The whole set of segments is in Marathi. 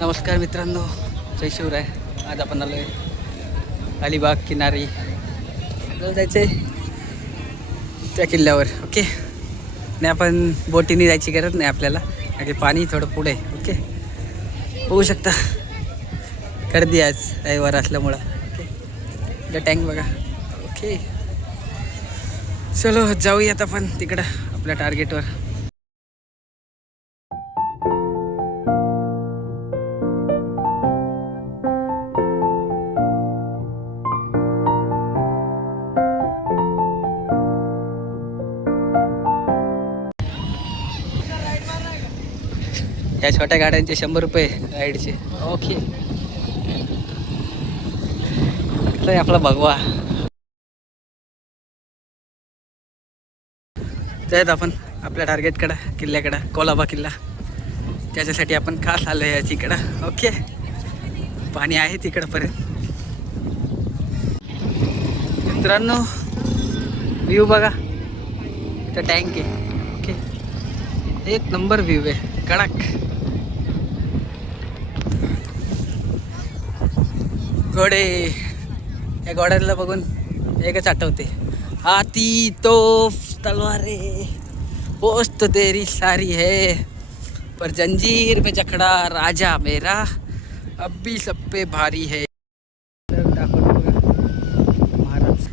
नमस्कार मित्रांनो, जय शिवराय. आज आपण आलो आहे अलिबाग किनारी. आपल्याला जायचं आहे त्या किल्ल्यावर. ओके, नाही आपण बोटीने जायची गरज नाही आपल्याला, कारण पाणी थोडं पुढे आहे. ओके, बघू शकता गर्दी आज रविवार असल्यामुळं. ओके, टँक बघा. ओके, चलो जाऊयात आपण तिकडं आपल्या टार्गेटवर. या छोट्या गाड्यांचे 100 रुपये राईडचे. ओके, आपला भगवा. जायत आपण आपल्या टार्गेटकडं, किल्ल्याकडं, कोलाबा किल्ला. त्याच्यासाठी आपण खास आलो आहे तिकडं. ओके, पाणी आहे तिकडंपर्यंत. मित्रांनो, व्ह्यू बघा, इथं टँक आहे. ओके, एक नंबर व्ह्यू आहे, कडक. घोडे, या घोड्याला बघून एकच आठवते, हाती तोफ तलवारे, पोस्ट तेरी सारी है, पर जंजीर में जखड़ा राजा मेरा, अब भी सब पे भारी है. महाराज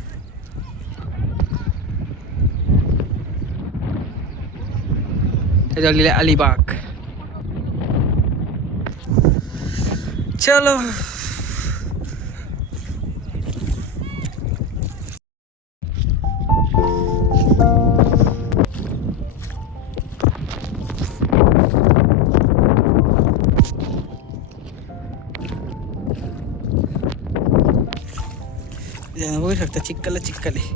त्याच्या अलिबाग. चलो बघू शकता, चिक्कल चिक्कल आहे.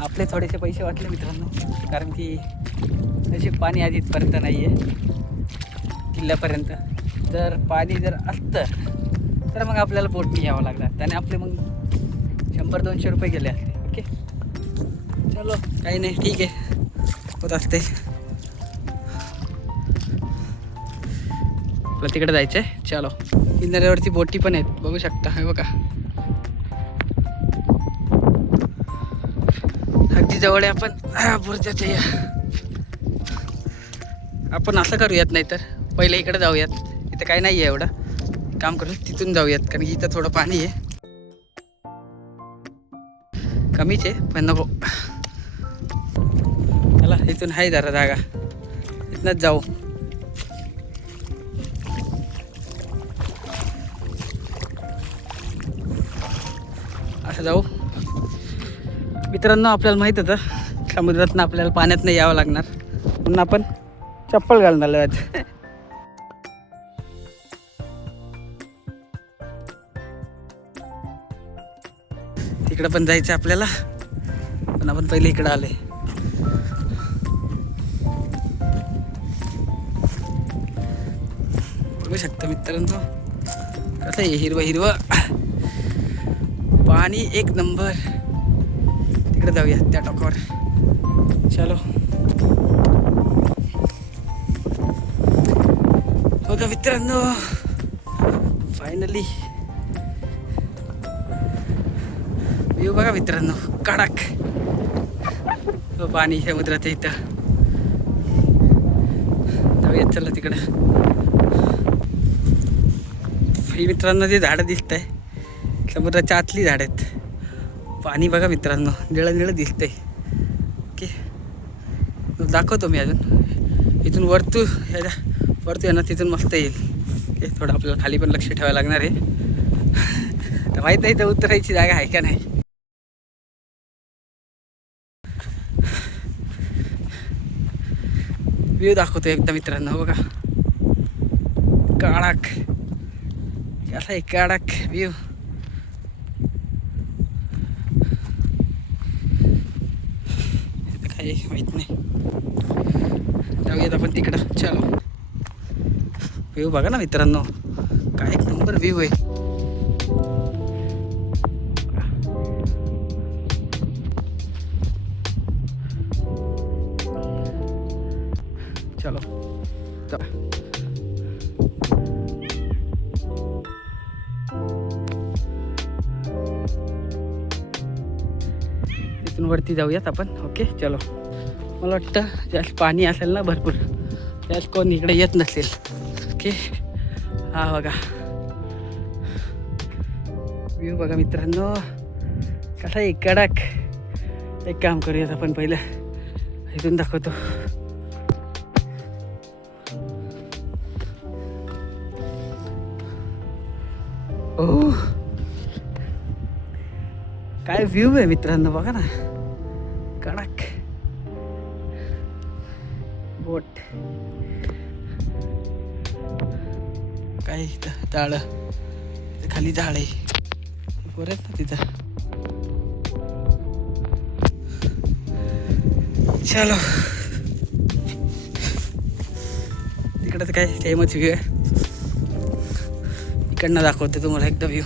आपले थोडेसे पैसे वाटले मित्रांनो, कारण की तसे पाणी आधीपर्यंत नाही आहे किल्ल्यापर्यंत. जर पाणी जर असतं तर मग आपल्याला बोटनी घ्यावं लागला, त्याने आपले मग 100-200 रुपये गेले असते. ओके, चलो काही नाही, ठीक आहे, होत असते. आपलं तिकडे जायचं आहे. चलो, किनाऱ्यावरती बोटी पण आहेत, बघू शकता. हे बघा, अगदी जवळ आहे आपण बुर्जाच्या. या आपण असं करूयात, नाही तर पहिले इकडे जाऊयात. इथं काही नाही आहे एवढं, काम करून तिथून जाऊयात, कारण की इथं थोडं पाणी आहे, कमीच आहे पण नको. चला, इथून आहे जरा जागा, इथनंच जाऊ. असं जाऊ. मित्रांनो, आपल्याला माहीत होतं समुद्रातनं आपल्याला पाण्यात नाही यावं लागणार, म्हणून आपण चप्पल घालून आलो आज. तिकडं पण जायचं आपल्याला, पण आपण पहिले इकडं आले. बघू शकता मित्रांनो, कसं आहे, हिरवं हिरवं पाणी, एक नंबर. तिकडे जाऊया त्या टोकावर. चलो, बघा मित्रांनो, फायनली व्ह्यू बघा मित्रांनो, कडक पाणी समुद्राचं इथं. जाऊयात, चला तिकडं. ही मित्रांनो जे झाडं दिसत आहे, समुद्राच्या आतली झाड आहेत. पाणी बघा मित्रांनो, निळं निळं दिसतंय. ओके, दाखवतो मी अजून. इथून वरतू आहे ना, तिथून मस्त येईल. ओके, थोडं आपल्याला खाली पण लक्ष ठेवायला लागणार आहे. तर माहीत नाही तर उतरायची जागा आहे का नाही. व्ह्यू दाखवतो एकदा मित्रांनो, बघा कडक, कसा आहे कडक व्ह्यू. काही माहीत नाही, जाऊयात आपण तिकडं. चलो, व्ह्यू बघा ना मित्रांनो, काय एक नंबर व्ह्यू आहे. चलो तिथून वरती जाऊयात आपण. ओके चलो. मला वाटतं जास्त पाणी असेल ना भरपूर, जास्त कोण इकडे येत नसेल. ओके हा बघा व्ह्यू बघा मित्रांनो कसा आहे कडक. एक काम करूयात आपण पहिलं इथून दाखवतो. ओ काय व्ह्यू आहे मित्रांनो बघा ना, कडक बोट. काय इथं झाड, खाली झाड आहे बरं ना तिथं. चलो तिकडं तर काय सेमच व्ह्यू आहे. इकडनं दाखवते तुम्हाला एकदा व्ह्यू.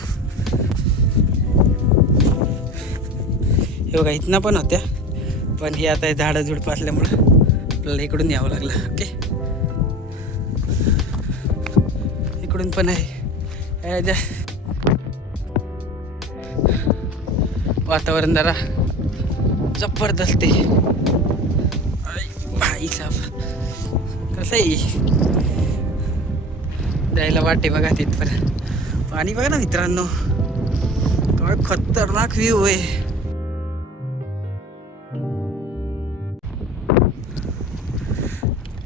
हे बघा इथनं पण होत्या, पण हे आता झाडं झुडपं असल्यामुळं आपल्याला इकडून यावं लागलं. ओके इकडून पण आहे. वातावरण जरा जबरदस्त आहे. भाई साहेब कसं आहे जायला वाटे बघा तिथपर्यंत. पाणी बघा ना मित्रांनो, काय खतरनाक व्ह्यू आहे.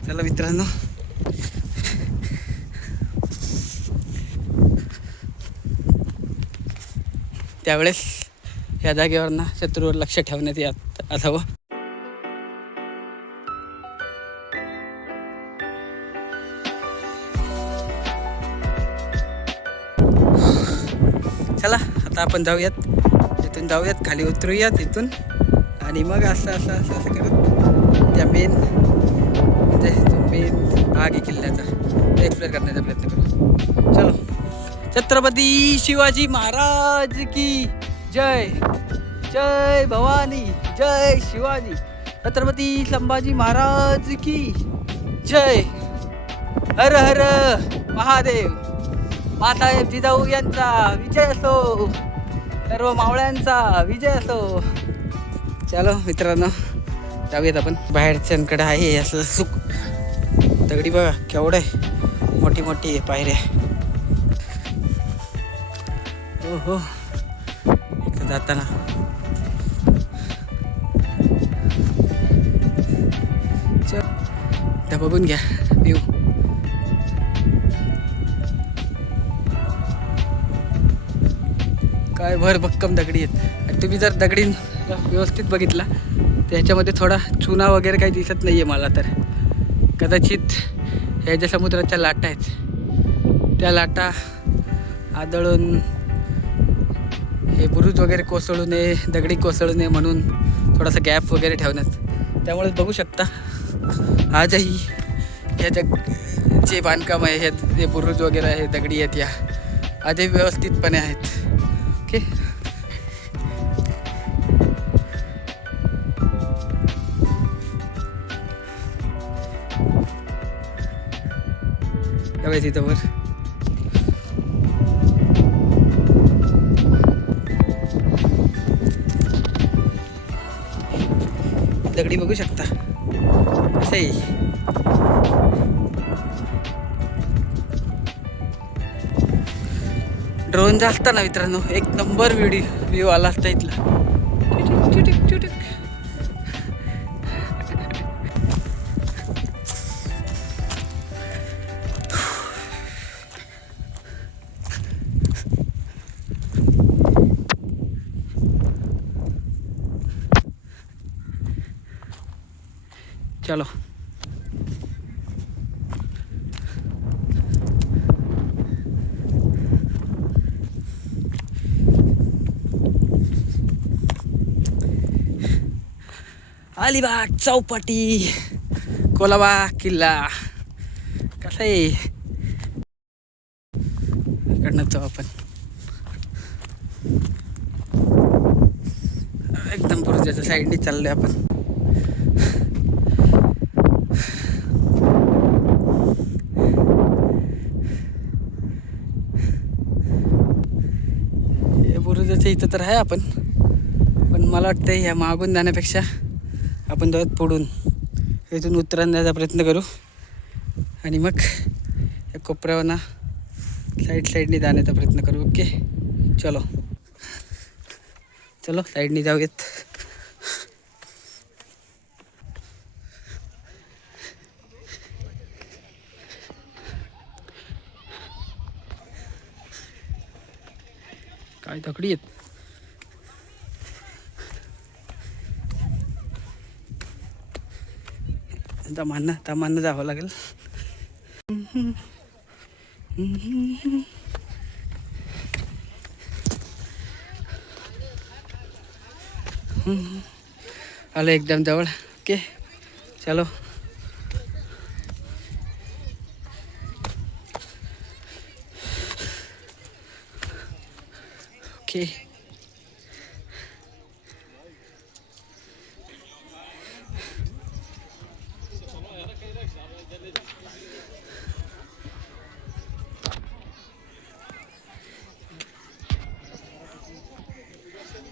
चला मित्रांनो त्यावेळेस या जागेवर ना शत्रूवर लक्ष ठेवण्यात येत असावं. चला आता आपण जाऊयात, इथून जाऊयात, खाली उतरूयात इथून, आणि मग असं असं असं असं करून त्या मेन म्हणजे जो मेन भाग आहे किल्ल्याचा एक्सप्लोर करण्याचा प्रयत्न करू. चलो. छत्रपती शिवाजी महाराज की जय. जय भवानी, जय शिवाजी. छत्रपती संभाजी महाराज की जय. हर हर महादेव. मासाहेब जिजाऊ यांचा विजय असो, सर्व मावळ्यांचा विजय असो. चलो मित्रांनो जाऊयात आपण. बाहेरच्यांकडे आहे असं सुख दगडी बघा केवढं आहे, मोठी मोठी पायऱ्या. हो हो इथं जाताना चल त्या बघून घ्या व्ह्यू. काय भर भक्कम दगडी आहेत. आणि तुम्ही जर दगडी व्यवस्थित बघितला त्याच्यामध्ये थोडा चुना वगैरे काही दिसत नाही आहे मला तर. कदाचित ह्या ज्या समुद्राच्या लाटा आहेत त्या लाटा आदळून हे बुरुज वगैरे कोसळू नये, दगडी कोसळू नये म्हणून थोडासा गॅप वगैरे ठेवण्यात. त्यामुळे बघू शकता आजही ह्या जे बांधकाम आहे, हे जे बुरुज वगैरे आहे दगडी आहेत, या आजही व्यवस्थितपणे आहेत. ओके त्यावेळेस इथं वर दगडी बघू शकता कसं आहे. ड्रोन जास्त ना मित्रांनो, एक नंबर व्ह्यू आला असता इथला. चलो अलिबाग चौपाटी कोलाबा किल्ला कसा आहे इकडनं जाऊ आपण. एकदम बुरुजाच्या साईडने चाललोय आपण. इथे इथं तर आहे आपण, पण मला वाटतं ह्या मागून जाण्यापेक्षा आपण जाऊयात पुढून, इथून उतरण्याचा प्रयत्न करू आणि मग या कोपऱ्यावरनं साईडने जाण्याचा प्रयत्न करू. ओके चलो चलो साईडने जाऊयात. काय तकडी आहेत. दमानं जावं लागेल. आलो एकदम जवळ. ओके चलो. ओके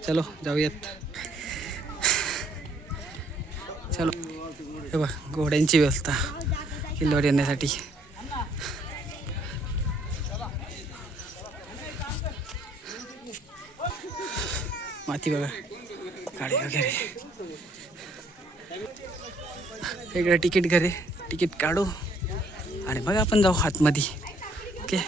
चलो जाऊयात. चलो हे बघ घोड्यांची व्यवस्था किल्ल्यावर येण्यासाठी. माती बघा, गाडी वगैरे. वेगळं तिकीट घरे, तिकीट काढू आणि मग आपण जाऊ आतमध्ये. ओके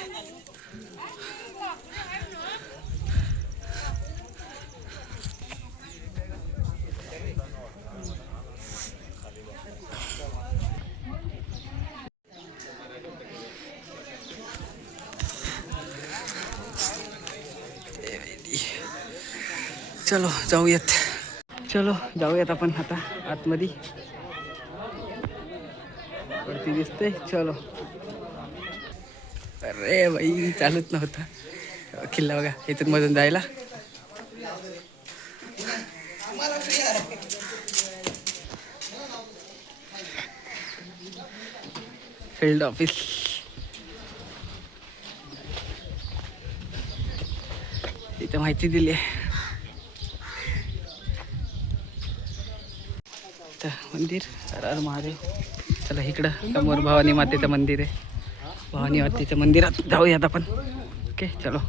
चलो जाऊयात. चलो जाऊयात आपण आता आतमध्ये. वरती दिसते. चलो. अरे बाई चालत नव्हता किल्ला बघा, इथून मधून जायला. Field office. इथं माहिती दिली आहे. मंदिर हर हर महादेव. चला इकडं समोर भवानी मातेचं मंदिर आहे. भवानी मातेच्या मंदिरात जाऊयात आपण. ओके चलो.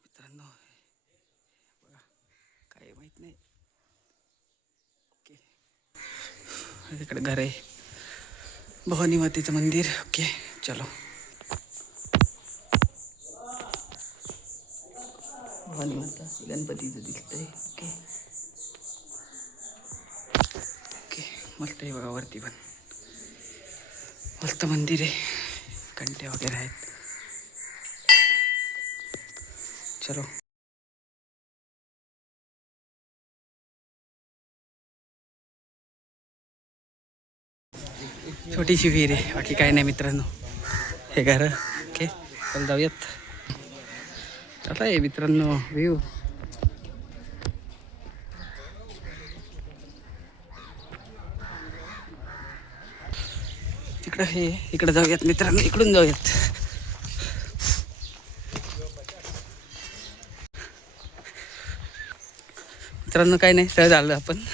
मित्रांनो बघा काय माहित नाही. ओके इकडे घर आहे, भवानी मातेचं मंदिर. ओके चलो. भवानी माता गणपतीचं दिसतंय. ओके ओके मस्त आहे बघा. वरती पण मस्त मंदिर आहे, घंटे वगैरे आहेत. चलो छोटीशी विहीर आहे, बाकी काय नाही मित्रांनो. हे घर. ओके चल जाऊयात. आता आहे मित्रांनो व्ह्यू. तिकडं हे इकडं जाऊयात मित्रांनो, इकडून जाऊयात. मित्रांनो काय नाही, सहज आलं आपण.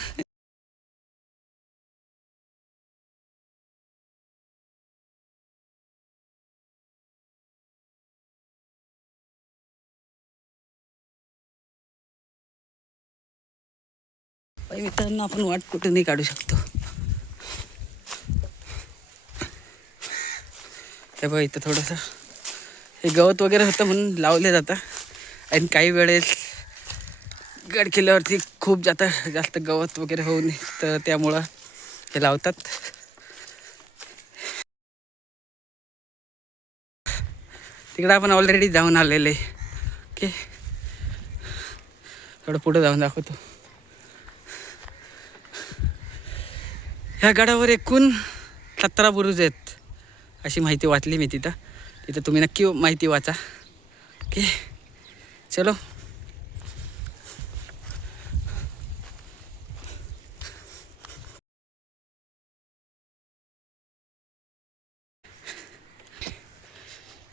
मित्रांनो आपण वाट कुठे नाही काढू शकतो. हे बघा इथं थोडंसं हे गवत वगैरे होतं म्हणून लावले जातं. आणि काही वेळेस गड किल्ल्यावरती खूप जास्त गवत वगैरे होऊ नये, तर त्यामुळं हे लावतात. तिकडं आपण ऑलरेडी जाऊन आलेले. ओके थोडं पुढं जाऊन दाखवतो. ह्या गडावर एकूण 17 बुरुज आहेत अशी माहिती वाचली मी तिथं तुम्ही नक्की माहिती वाचा. ओके चलो.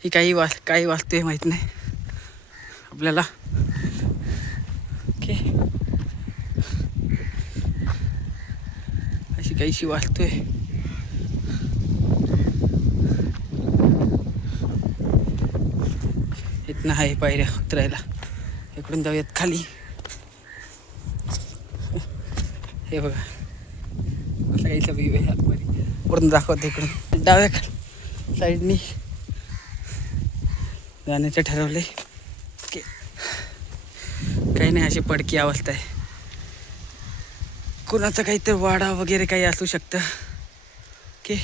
की काही वाचतोय माहीत नाही आपल्याला. ओके, अशी काहीशी वाचतोय. इथनं आहे पायऱ्या उतरायला. इकडून जाऊयात खाली. हे बघा असा काहीचा व्ह्यू आहे आतमध्ये. वरून दाखवते इकडून डाव्या साईडनी जाण्याचं ठरवले. ओके, काही नाही, अशी पडकी अवस्था आहे. कुणाचं काहीतरी वाडा वगैरे काही असू शकतं. ओके,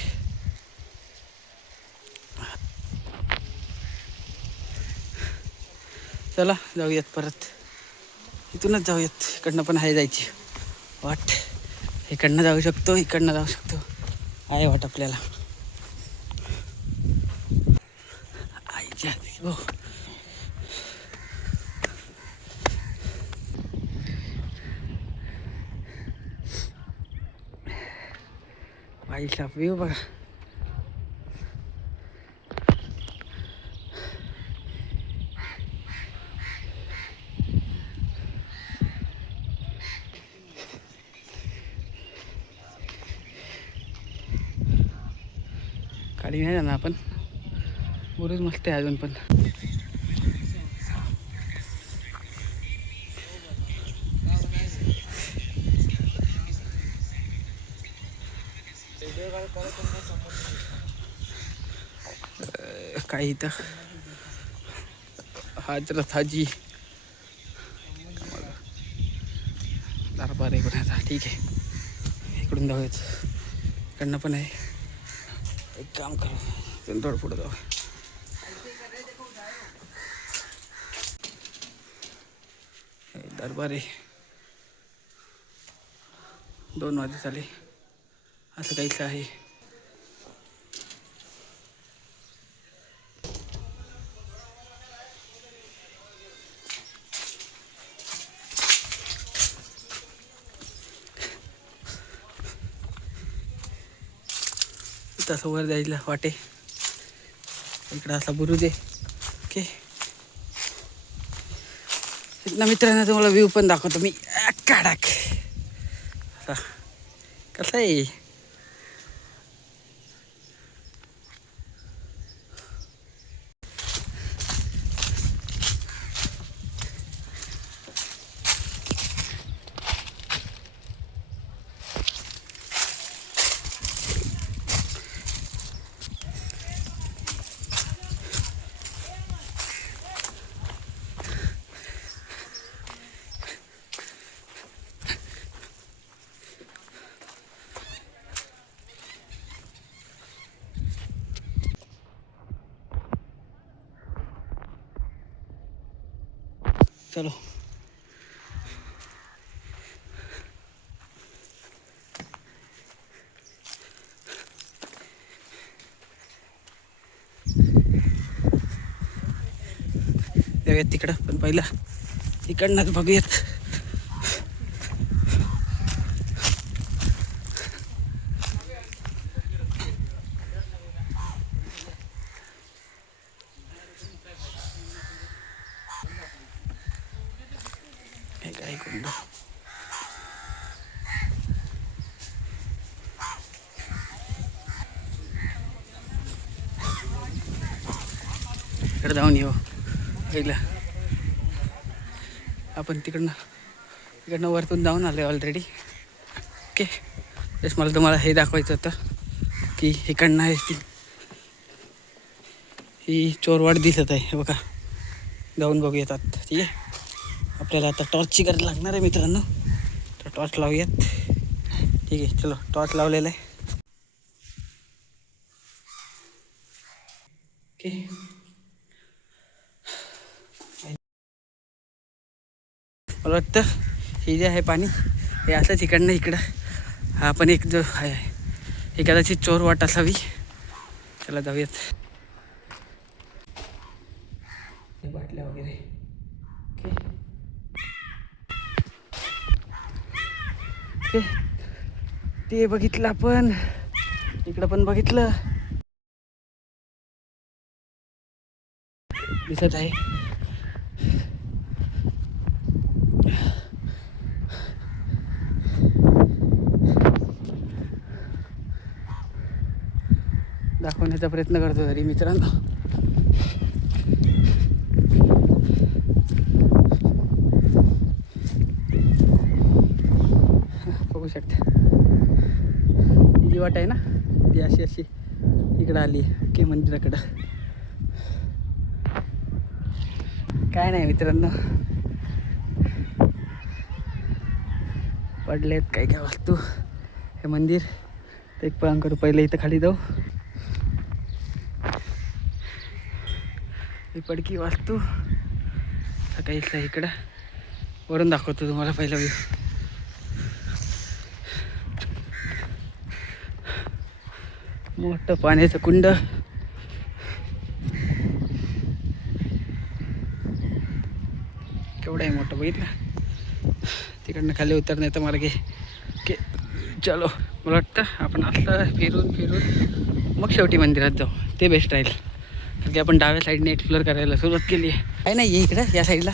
चला जाऊयात परत. इथूनच जाऊयात. इकडनं पण आहे जायची वाट. इकडनं जाऊ शकतो, इकडनं जाऊ शकतो, आहे वाट आपल्याला. आईच्या हो, आईचा व्ह्यू बघा. खाली नाही जाणार आपण. बुरुज मस्त आहे अजून पण. काही इथं हजरत हाजी दरबार आहे कोणाचा. ठीक आहे, इकडून जाऊयाच. इकडनं पण आहे. एक काम करू, इकडून थोडं पुढं जाऊ. दरबार आहे. 2 वाजता झाले, असं काहीच आहे. तसं वर जायला वाटे. इकडं असा बुरुज आहे. ओके, इथनं मित्रांनो तुम्हाला व्ह्यू पण दाखवतो मी. काढाक कसं आहे. चलो जाऊयात तिकडं. पण पहिला इकडनंच बघूयात. काय कुंड इकडं जाऊन येऊ. पहिला आपण इकडनं वरतून जाऊन आलो ऑलरेडी. ओके, तेच मला तुम्हाला हे दाखवायचं होतं की इकडनं आहे ती ही चोरवाड दिसत आहे. हे बघा, जाऊन बघू येतात. ठीक आहे, आपल्याला आता टॉर्चची गरज लागणार आहे मित्रांनो. तर टॉर्च लावूयात. ठीक आहे, चलो टॉर्च लावलेला आहे. ओके, मला वाटतं हे जे आहे पाणी हे असंच इकडं हा पण एक जो आहे हे कदाचित चोर वाट असावी. चला जाऊयात. बाटल्या वगैरे. ओके, ते बघितलं आपण. इकडं पण बघितलं. दिसत आहे. दाखवण्याचा प्रयत्न करतो तरी मित्रांनो. बघू शकता ही जी वाट आहे ना ती अशी अशी इकडं आली के मंदिराकडं. काय नाही मित्रांनो, पडलेत काय काय वस्तू. हे मंदिर ते एक पळण करू, पहिले इथं खाली जाऊ. ही पडकी वास्तू सकाळीच इकडं वरून दाखवतो तुम्हाला पहिला व्ह्यू. मोठं पाण्याचं कुंड. केवढं आहे मोठं बघितलं. तिकडनं खाली उतरण्याचं मार्गे ओके. चलो, मला वाटतं आपण असं फिरून फिरून मग शेवटी मंदिरात जाऊ, ते बेस्ट राहील. कारण की आपण डाव्या साईडने एक्सप्लोअर करायला सुरुवात केली आहे. काय नाही आहे इकडं या साईडला,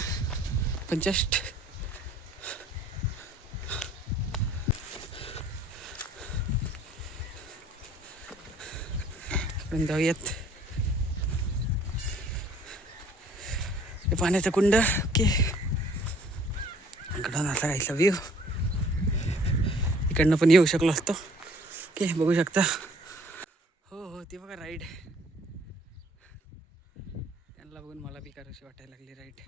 पण जस्ट आपण जाऊयात. हे पाण्याचं कुंड ओके. इकडून असा काहीसा व्ह्यू. इकडनं पण येऊ शकलो असतो ओके. बघू शकता. हो हो ते बघा राईड. त्यांना बघून मला बी करावीशी वाटायला लागली राईड.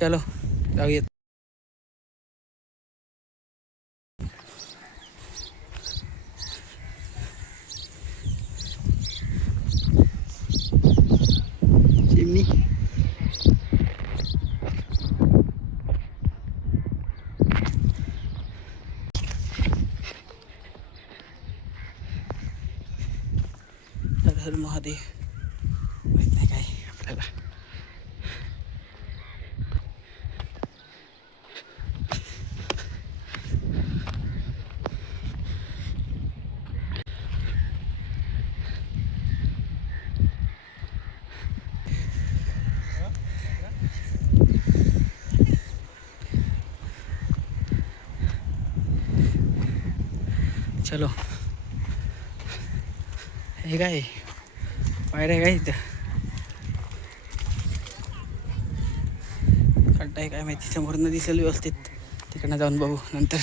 चलो जाऊयात. चिमणी हर महादेव. माहित नाही काय आपल्याला. चलो, हे काय पायऱ्या काय इथं खड्डा आहे काय माहिती. समोरनं दिसेल व्यवस्थित, तिकडनं जाऊन बघू नंतर.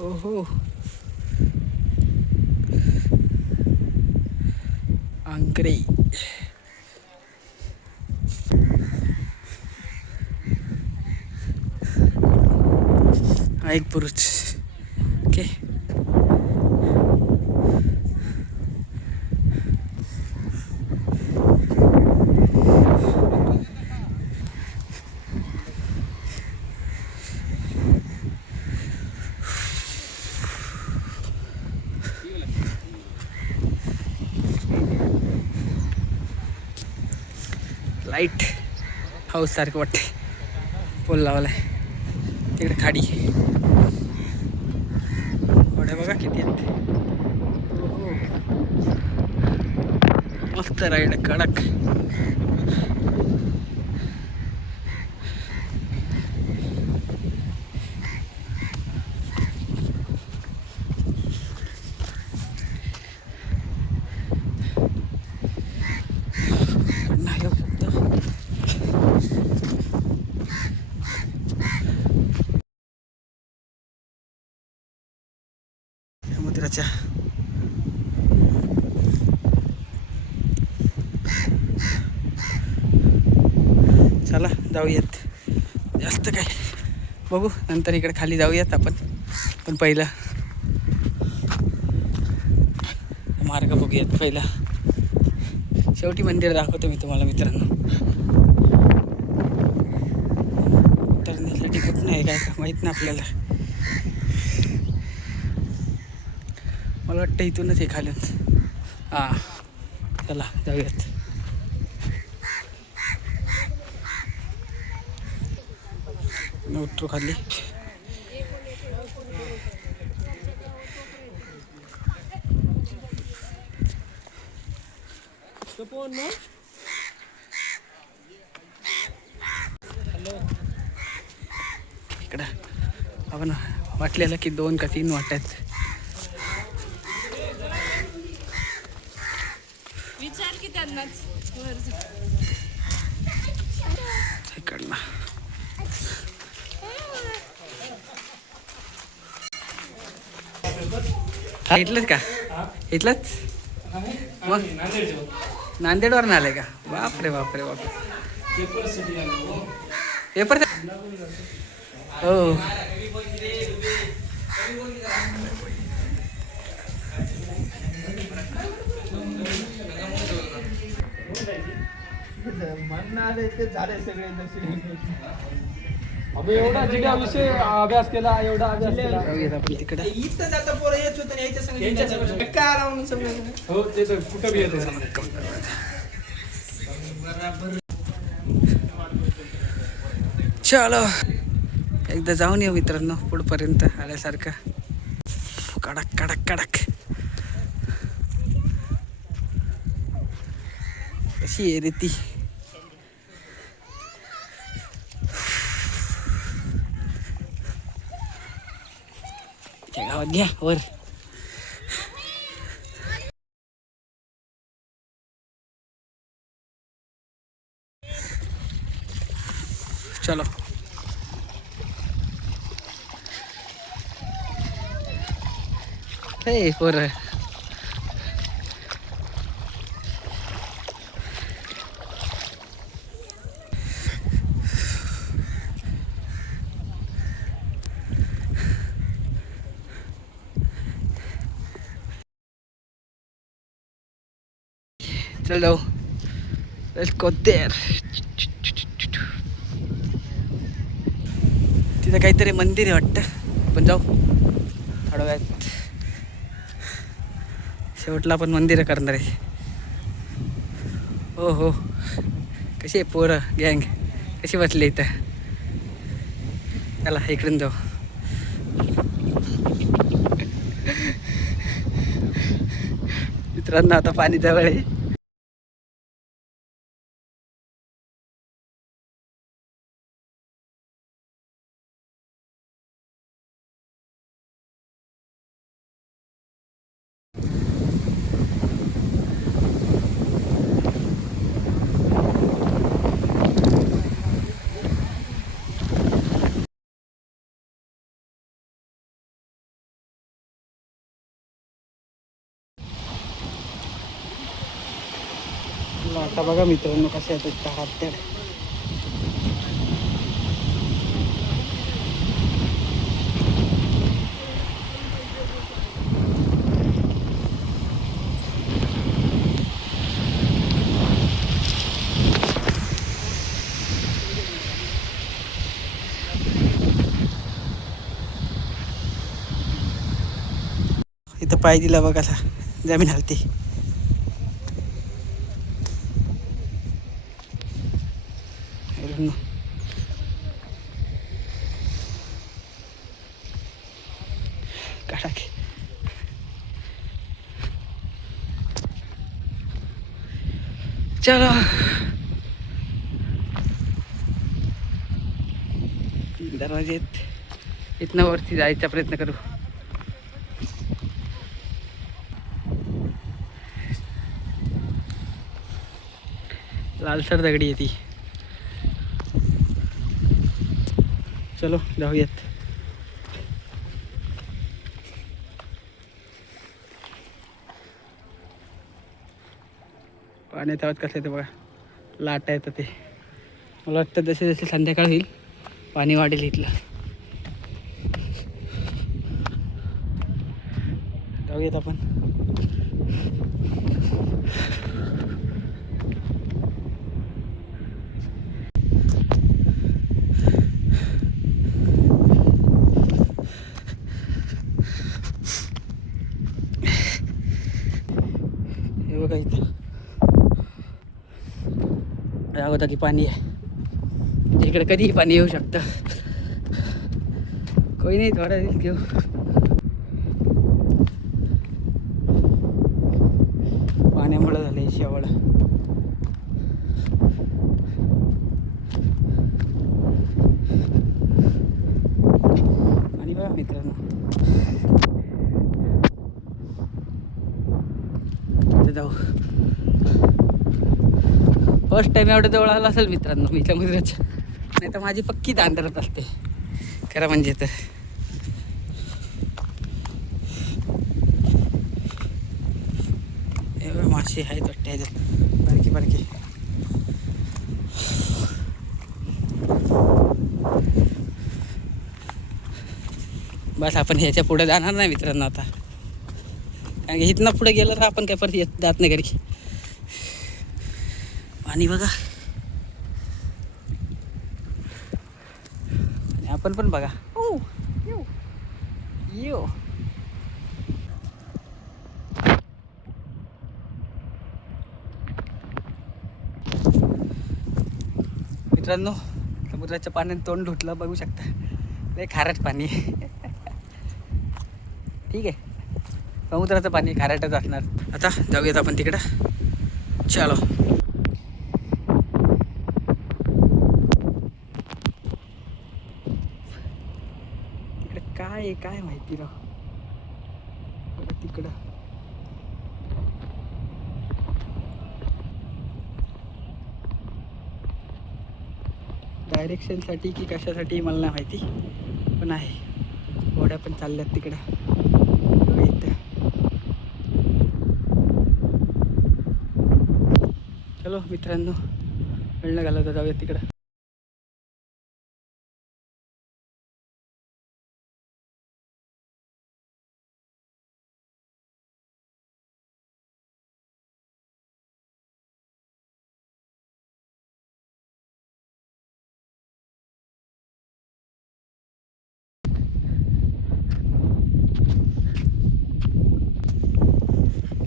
ओहो आंकरे. हा एक पुरुष ओके. लाईट हाऊस सारखं वाटते. पोल लावलाय तिकडे खाडी. थोड्या बघा किती आहेत. मस्त राईड कडक. समुद्राच्या चला जाऊयात. जास्त काय बघू नंतर, इकडे खाली जाऊयात आपण. पण पहिलं मार्ग बघूयात. पहिला शेवटी मंदिर दाखवतो मी तुम्हाला मित्रांनो. उतरण्यासाठी कुठं नाही काय का माहीत नाही आपल्याला. मला वाटतं इथूनच हे खाली. हां चला जाऊयात. उतरू खाली. इकडं आपण वाटलेलं की 2 का 3 वाट आहेत. विचार की त्यांनाच इकडनं इथलंच का? इथलंच मग नांदेडवरून आलंय का? बापरे बापरे बापरे. पेपर हो. अबे एवढा जिल्हा विषय अभ्यास केला एवढा अभ्यास केला. आपण तिकडे इथं जाता पोरं येत होतं ना याच्या संग काय राहून समजा. हो ते तर कुठं बी येते. चलो एकदा जाऊन येऊ मित्रांनो पुढपर्यंत आल्यासारखं. कडक कडक कडक. कशी आहे रे ती? गावात घ्या वर. चलो हे पोरं चल जाऊ. Let's go there. तिथं काहीतरी मंदिर आहे वाटतं. आपण जाऊ थोड्या वेळात. शेवटला आपण मंदिरं करणार आहे. हो हो. कशी आहे पोरं गँग कशी बसली इथं? चला इकडून जाऊ. मित्रांनो आता पाणी जवळ आहे. आता बघा मित्रांनो कसे आहेत हात. इथं पाय दिला बघा कसा जमीन हलती. कडक. चलो दरवाजे इथनं वरती जायचा प्रयत्न करू. लालसर दगडी आहे ती. चलो जाऊयात. पाण्यात आवाज कसं येतं बघा. लाटा येतं ते. मला वाटतं जसे जसे संध्याकाळ होईल पाणी वाढेल इथलं. जाऊयात आपण. हे बघा इथं अगोदर की पाणी आहे. इकडे कधीही पाणी येऊ शकतं. कोई नाही, थोडा रील घेऊ. पाण्यामुळे झाले शेवळ. आणि बघा मित्रांनो, इथे जाऊ. फर्स्ट टाइम एवढं जवळ आला असेल मित्रांनो मी समुद्राच्या, नाही तर माझी पक्की दांडरत असते खरं म्हणजे. तर एवढं मासे आहेत वाटते ह्याच्यात, बारकी बारकी. बस आपण ह्याच्या पुढे जाणार नाही मित्रांनो आता, कारण की इथनं पुढे गेलं तर आपण काय परत येत जात नाही घरी. आणि बघा, आणि आपण पण बघा. यो मित्रांनो, समुद्राच्या पाण्यात तोंड धुतलं बघू शकता, लय खारट पाणी. ठीक आहे, समुद्राचं पाणी खारटच असणार. आता जाऊयात आपण तिकडं. चलो. तिकडे काय आहे काय माहिती राव. तिकडं डायरेक्शनसाठी की कशासाठी मला नाही माहिती, पण आहे घोड्या पण चालल्यात तिकडं. इथं चलो मित्रांनो, वेळ घालवता तर जाऊयात तिकडं.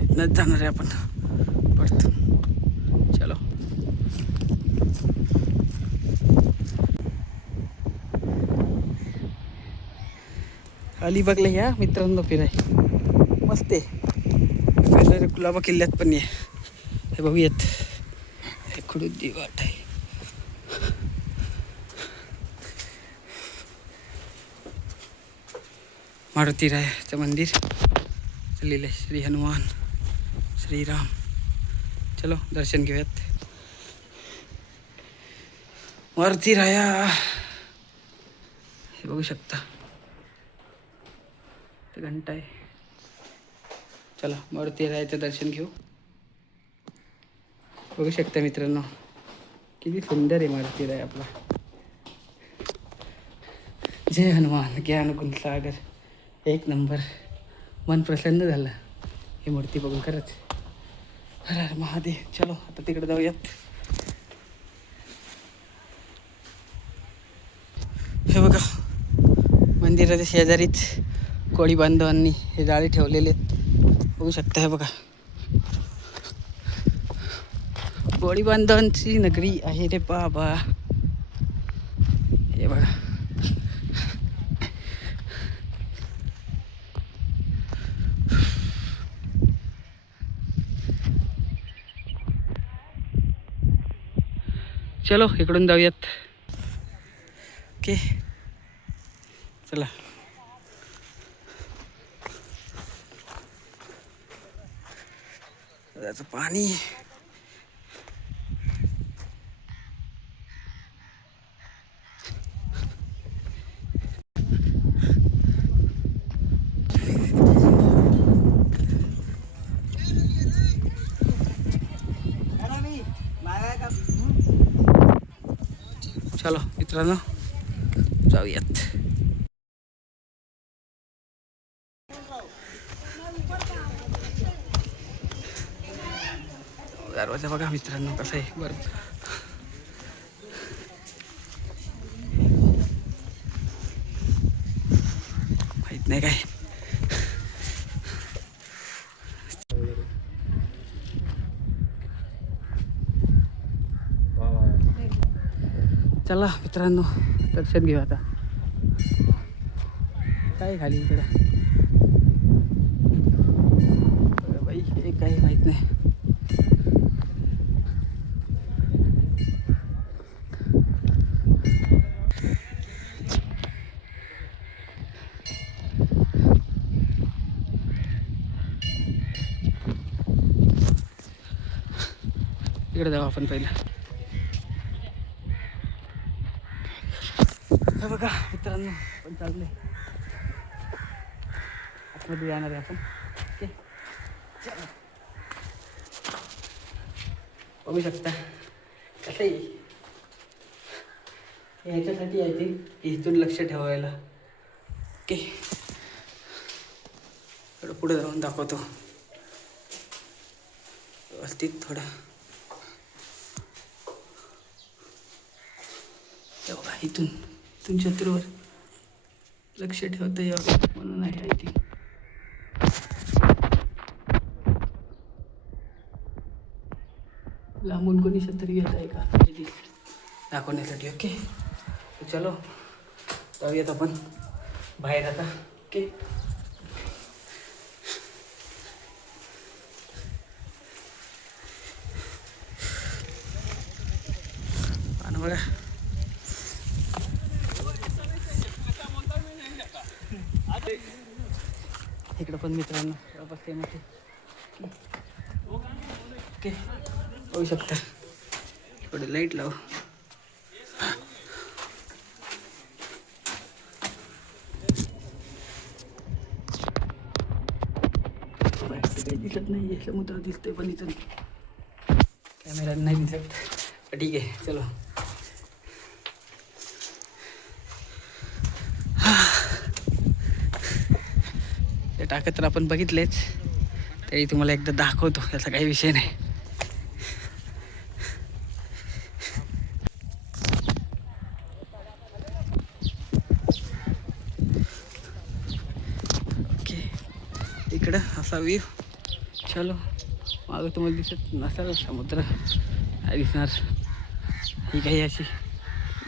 इथनंच जाणार आहे आपण परतून. चलो. अलिबागला या मित्रांनो फिराय, मस्त आहे. कुलाबा किल्ल्यात पण आहे, हे बघूयात. हे खुडुद्दी वाट आहे. मारुती रायाचं मंदिर लिहिलं आहे, श्री हनुमान श्रीराम. चलो दर्शन घेऊयात. मारुती राया हे बघू शकता, घंटा आहे. चला मारुती रायाचं दर्शन घेऊ. बघू शकता मित्रांनो, किती सुंदर आहे मारुती राय आपला. जय हनुमान ज्ञान गुण सागर. एक नंबर, मन प्रसन्न झालं ही मूर्ती बघून खरंच. हर हर महादेव. चलो आता तिकडे जाऊयात. हे बघा, मंदिराच्या शेजारीच कोळी बांधवांनी हे जाळे ठेवलेले आहेत, बघू शकता. हे बघा, कोळी बांधवांची नगरी आहे रे बाबा. हे बघा, चलो इकडून जाऊयात. ओके चला. त्याचं पाणी चलो मित्रांनो जाऊयात. दरवाजा बघा मित्रांनो कसा आहे. बरं माहित नाही काय. चला मित्रांनो दर्शन घेऊ आता. काय खाली इकडं बाई, हे काही माहीत नाही. इकडे जाऊ आपण पहिलं. हे बघा मित्रांनो, पण चाललंय आतमध्ये जाणार आहे आपण. ओके, चला. बघू शकता कसं आहे. ह्याच्यासाठी आहे ते इथून लक्ष ठेवायला. ओके, थोडं पुढे जाऊन दाखवतो व्यवस्थित. थोडं बघा, इथून शत्रूवर लक्ष ठेवता यावं म्हणून आहे ती. लांबून कोणी छत्री घेत आहे का दाखवण्यासाठी. ओके, चलो जाऊयात आपण बाहेर आता. ओके, आणि बघा इकडं पण मित्रांनो बसले मोठे. ओके, होऊ शकता. थोडी लाईट लाव. काही दिसत नाही, समुद्र दिसतोय पण इथून कॅमेरा नाही दिसत. ठीक आहे, चलो. ते टाकत तर आपण बघितलेच, तरी तुम्हाला एकदा दाखवतो, याचा काही विषय नाही. ओके, इकडं असा व्ह्यू. चलो, मागं तुम्हाला दिसत नसेल समुद्र, काय दिसणार. ही काही अशी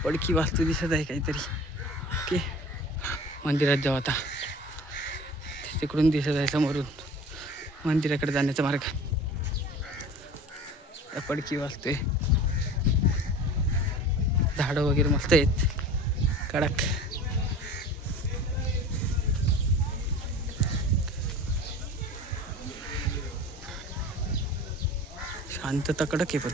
पडकी वास्तू दिसत आहे काहीतरी. ओके, मंदिरात जाऊ आता. तिकडून दिसत आहे समोरून मंदिराकडे जाण्याचा मार्ग. पडकी वाजतोय, झाडं वगैरे मस्त आहेत कडक. शांतता कडक आहे पण.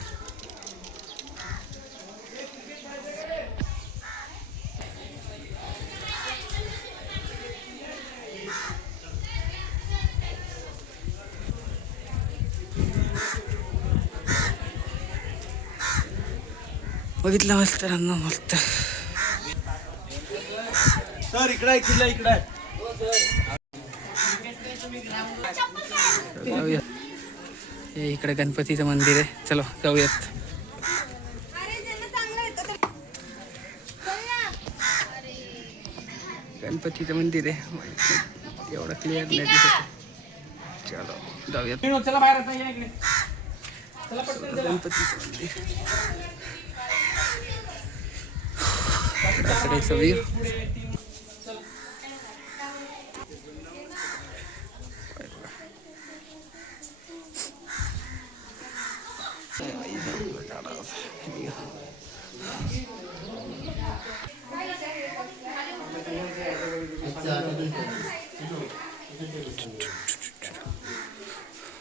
बघितलं मित्रांनो, मस्त. सर इकडे किल्ला इकडे. जाऊयात. हे इकडे गणपतीचं मंदिर आहे, चलो जाऊयात. गणपतीचं मंदिर आहे, एवढं क्लिअर नाही दिसत. चलो जाऊयात. चला बाहेर आता, या इकडे. चला पटकन चला. गणपतीचं मंदिर. काही व्ह्यू.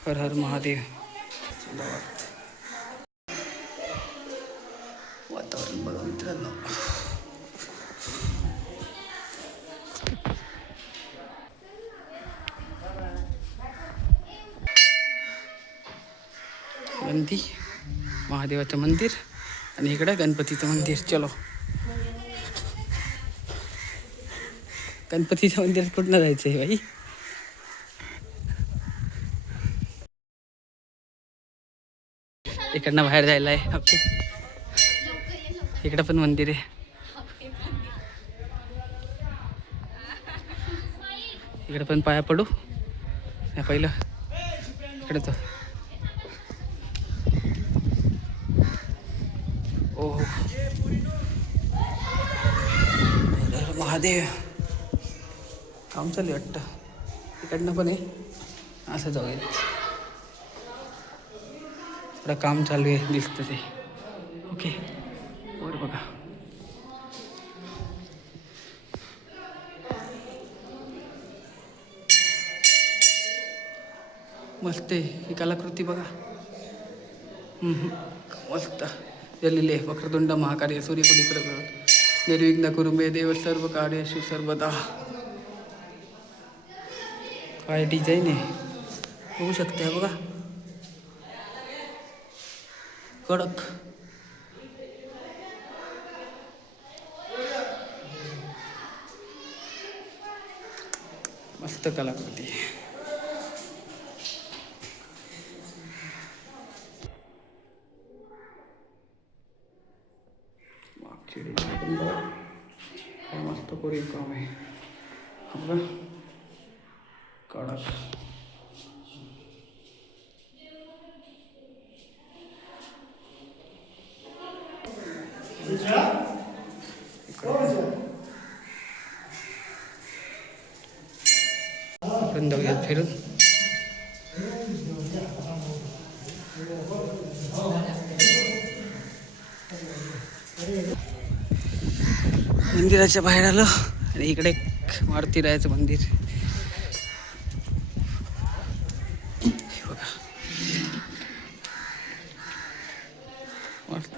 हर हर महादेव. वातावरण बघा मित्रांनो. गंधी महादेवाचं मंदिर आणि इकडं गणपतीचं मंदिर. चलो, गणपतीच्या मंदिरात कुठनं जायचं आहे बाई. इकडनं बाहेर जायला आहे. ओके, इकडं पण मंदिर आहे. इकडं पण पाया पडू पहिलं. इकडे तो ओह महादेव. काम चालू आहे वाटतं. तिकडनं पण आहे. असं जाऊयात. थोडं काम चालू आहे दिसतं ते. ओके वर बघा. मस्त आहे ही कलाकृती बघा. मस्त झालेली आहे. वक्रतुंड महाकार्य सूर्यकोटी प्रभा निर्विघ्न कुरु मे देव सर्व कार्येषु सर्वदा. काय डिझाईन आहे होऊ शकते बघा. कडक मस्त कलाकृती. मागची डिझाईन बघा काय मस्त कोरीव काम आहे बघा. कडक आपण जाऊयात फिरून. मंदिराच्या बाहेर आलो आणि इकडे एक मारुती रायाचं मंदिर हे बघा. मस्त.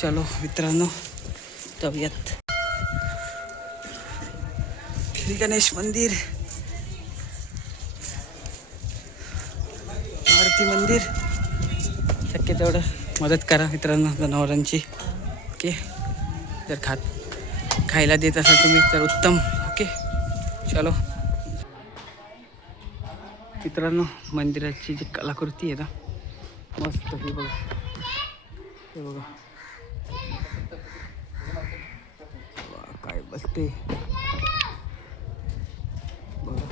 चलो मित्रांनो जाऊयात. श्री गणेश मंदिर मारुती मंदिर. शक्य तेवढं मदत करा मित्रांनो जनावरांची. ओके जर खायला देत असाल तुम्ही तर उत्तम. ओके चलो मित्रांनो मंदिराची जी कलाकृती आहे ना मस्त. हे बघा हे बघा काय बसते बघा.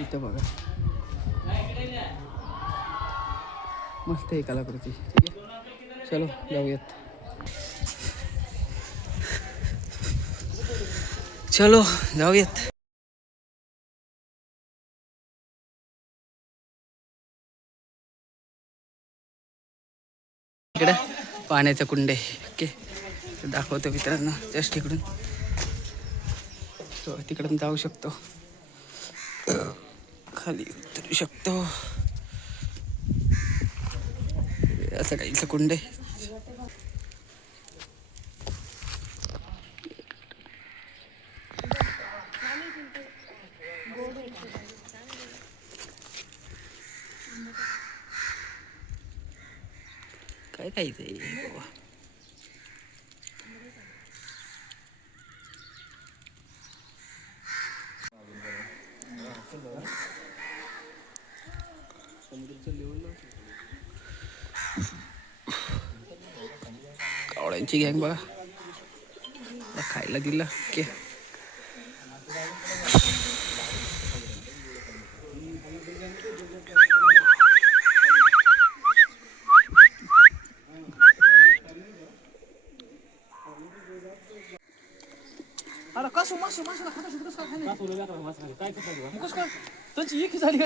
इथं बघा मस्त आहे कलाकृती. ठीक आहे चलो जाऊयात. चलो जाऊयात. इकडं पाण्याचं कुंड आहे. ओके दाखवतो मित्रांनो जस्ट इकडून. तो तिकडून जाऊ शकतो खाली उतरू शकतो. असं काहीचं कुंड आहे. काय खायचं आहे बाबा. कावळ्यांची गँग बघा खायला दिलं. ओके त्यांची एक झाली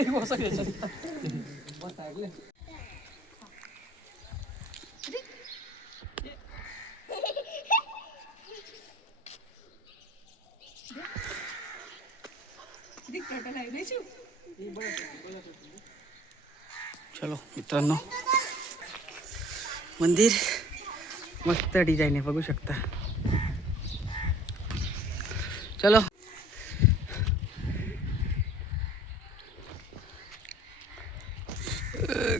चलो मित्रांनो मंदिर मस्त डिझाईन आहे बघू शकता. चलो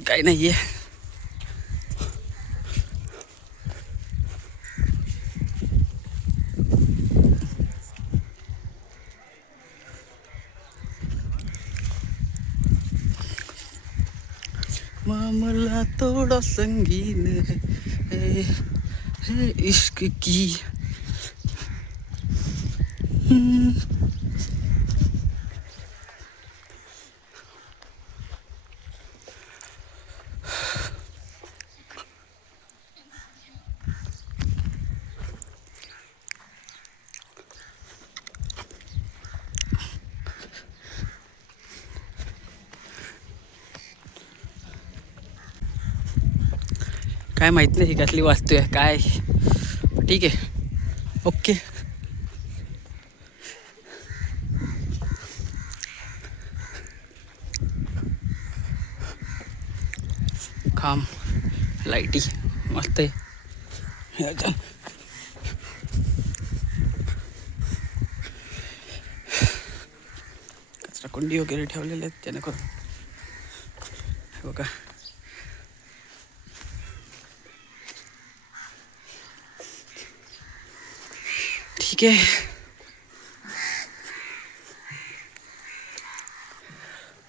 काही नाही आहे. मामला थोड़ा संगीन है इश्क की. काय माहीत नाही ही कसली वास्तू आहे काय. ठीक आहे, ओके. खांब लाईटी मस्त आहे. कचरा कुंडी वगैरे ठेवलेले आहेत जेणेकरून बघा. ठीक आहे.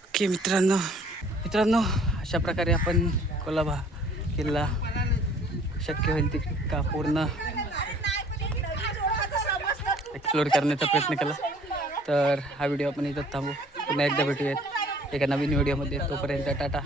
ओके मित्रांनो अशा प्रकारे आपण कोलाबा किल्ला शक्य होईल तितका पूर्ण एक्सप्लोअर करण्याचा प्रयत्न केला. तर हा व्हिडिओ आपण इथं थांबू. पुन्हा एकदा भेटूयात एका नवीन व्हिडिओमध्ये. तोपर्यंत टाटा.